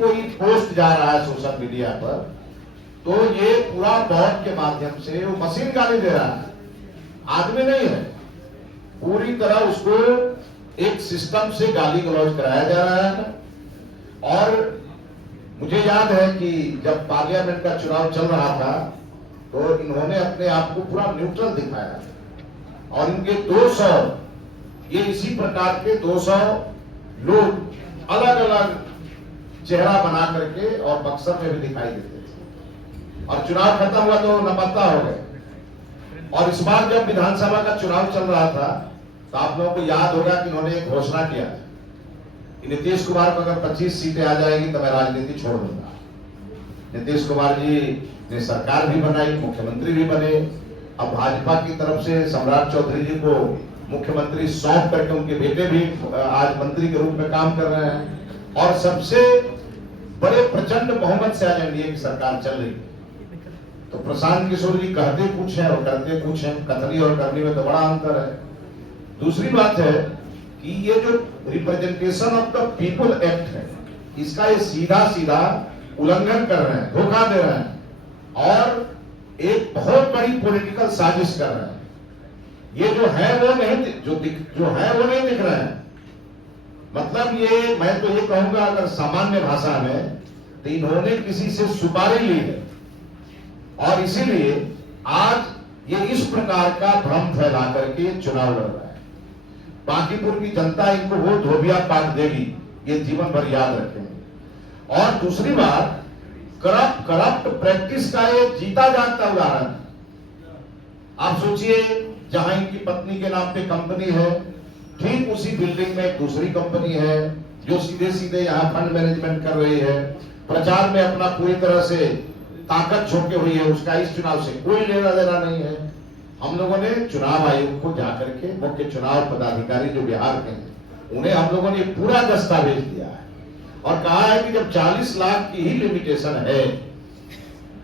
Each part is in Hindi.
कोई पोस्ट जा रहा है सोशल मीडिया पर, तो ये पूरा बॉट के माध्यम से वो मशीन गाली दे रहा है, आदमी नहीं है, पूरी तरह उसको एक सिस्टम से गाली गलौज कराया जा रहा है। और मुझे याद है कि जब पार्लियामेंट का चुनाव चल रहा था तो इन्होंने अपने आप को पूरा न्यूट्रल दिखाया और इनके 200 ये इसी प्रकार के 200 लोग अलग अलग चेहरा बना करके और बक्सर में भी दिखाई देते थे और चुनाव खत्म हुआ तो लापता हो गए। और इस बार जब विधानसभा का चुनाव चल रहा था तो आप लोगों को याद होगा कि इन्होंने एक घोषणा किया कि नीतीश कुमार को अगर 25 सीटें आ जाएगी तो मैं राजनीति छोड़ दूंगा। नीतीश कुमार जी ने सरकार भी बनाई, मुख्यमंत्री भी बने। अब भाजपा की तरफ से सम्राट चौधरी जी को मुख्यमंत्री सौंप करके उनके बेटे भी आज मंत्री के रूप में काम कर रहे हैं और सबसे बड़े प्रचंड बहुमत से आज एनडीए की सरकार चल रही है। तो प्रशांत किशोर जी कहते कुछ है और करते कुछ है, कथनी और करनी में तो बड़ा अंतर है। दूसरी बात है कि ये जो representation of the people act है, इसका ये सीधा सीधा उल्लंघन कर रहे हैं, धोखा दे रहे हैं और एक बहुत बड़ी पॉलिटिकल साजिश कर रहे हैं। ये जो है वो नहीं, जो है वो नहीं दिख रहा है। मतलब ये, मैं तो ये कहूंगा अगर सामान्य भाषा में, तो इन्होंने किसी से सुपारी ली है और इसीलिए आज ये इस प्रकार का भ्रम फैला करके चुनाव लड़ रहा है। बांकीपुर की जनता इनको वो धोबिया पाट देगी, ये जीवन भर याद रखेंगे। और दूसरी बात, करप्ट प्रैक्टिस का ये जीता जागता उदाहरण। आप सोचिए, जहां इनकी पत्नी के नाम पे कंपनी है, ठीक उसी बिल्डिंग में एक दूसरी कंपनी है जो सीधे सीधे यहाँ फंड मैनेजमेंट कर रही है, प्रचार में अपना पूरी तरह से ताकत झोंके हुई है। उसका इस चुनाव से कोई लेना देना नहीं है। हम लोगों ने चुनाव आयोग को जाकर के मुख्य चुनाव पदाधिकारी जो बिहार के हैं, उन्हें हम लोगों ने पूरा दस्तावेज दिया है और कहा है कि जब 40 लाख की ही लिमिटेशन है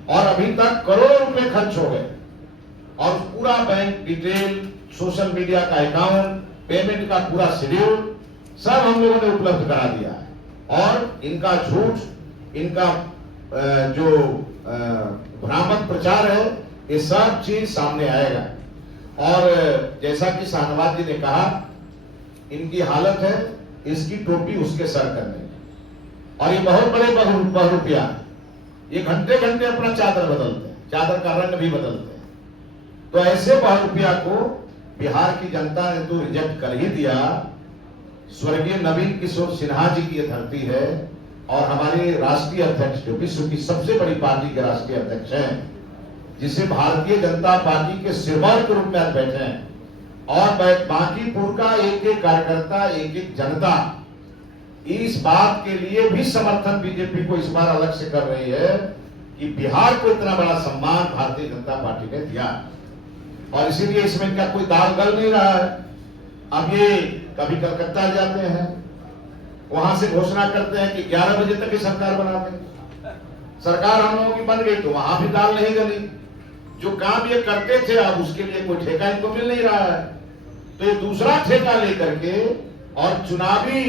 और अभी तक करोड़ों रुपए खर्च हो गए और पूरा बैंक डिटेल, सोशल मीडिया का अकाउंट, पेमेंट का पूरा शेड्यूल सब हम लोगों ने उपलब्ध करा दिया है और इनका झूठ, इनका जो भ्रामक प्रचार है, ये सब चीज सामने आएगा। और जैसा कि शाहनवाज जी ने कहा, इनकी हालत है इसकी टोपी उसके सर करने की। और ये बहुत बड़े बहुरूपिया, ये घंटे घंटे अपना चादर बदलते हैं, चादर का रंग भी बदलते हैं। तो ऐसे बहुरूपिया को बिहार की जनता ने तो रिजेक्ट कर ही दिया। स्वर्गीय नवीन किशोर सिन्हा जी की ये धरती है और हमारे राष्ट्रीय अध्यक्ष, जो विश्व की सबसे बड़ी पार्टी के राष्ट्रीय अध्यक्ष हैं, जिसे भारतीय जनता पार्टी के सिरमौर के रूप में आज बैठे हैं और बांकीपुर का एक एक कार्यकर्ता, एक एक जनता इस बात के लिए भी समर्थन बीजेपी को इस बार अलग से कर रही है कि बिहार को इतना बड़ा सम्मान भारतीय जनता पार्टी ने दिया और इसीलिए इसमें इनका कोई दाल गल नहीं रहा है। अब ये कभी कलकत्ता जाते हैं, वहां से घोषणा करते हैं कि 11 बजे तक ही सरकार बना देंगे। सरकार हम लोगों की बन गई तो वहां भी दाल नहीं गली। जो काम ये करते थे अब उसके लिए कोई ठेका इनको मिल नहीं रहा है, तो ये दूसरा ठेका लेकर के और चुनावी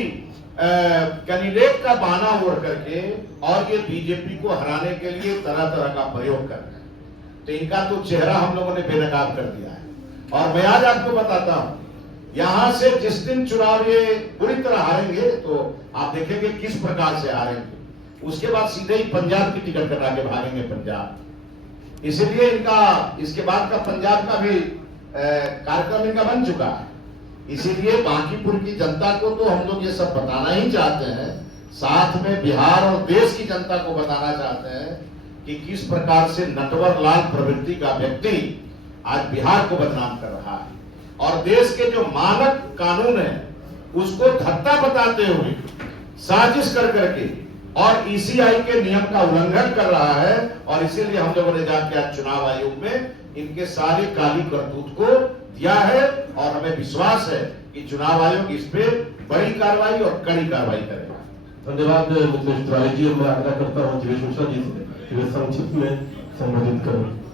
कैंडिडेट का बहाना ओढ़ करके और ये बीजेपी को हराने के लिए तरह तरह का प्रयोग कर रहे हैं। तो इनका तो चेहरा हम लोगों ने बेनकाब कर दिया है। और मैं आज आपको बताता हूं, यहां से जिस दिन चुनाव ये पूरी तरह हारेंगे तो आप देखेंगे किस प्रकार से हारेंगे। उसके बाद सीधे ही पंजाब की टिकट कटा के भागेंगे पंजाब। इसलिए इनका इसके बाद का पंजाब का भी कार्यक्रम इनका बन चुका है। इसीलिए बांकीपुर की जनता को तो हम लोग ये सब बताना ही चाहते हैं, साथ में बिहार और देश की जनता को बताना चाहते हैं कि किस प्रकार से नटवर लाल प्रवृत्ति का व्यक्ति आज बिहार को बदनाम कर रहा है और देश के जो मानक कानून है उसको धत्ता बताते हुए साजिश कर करके और ईसीआई के नियम का उल्लंघन कर रहा है। और इसीलिए हम लोगों ने जाके आज चुनाव आयोग में इनके सारे काली करतूत को दिया है और हमें विश्वास है कि चुनाव आयोग इस पे बड़ी कार्रवाई और कड़ी कार्रवाई करेगा। धन्यवाद मित्र जी। मैं आग्रह करता हूँ जीवेश मिश्रा जी से संक्षिप्त में संबोधित करें।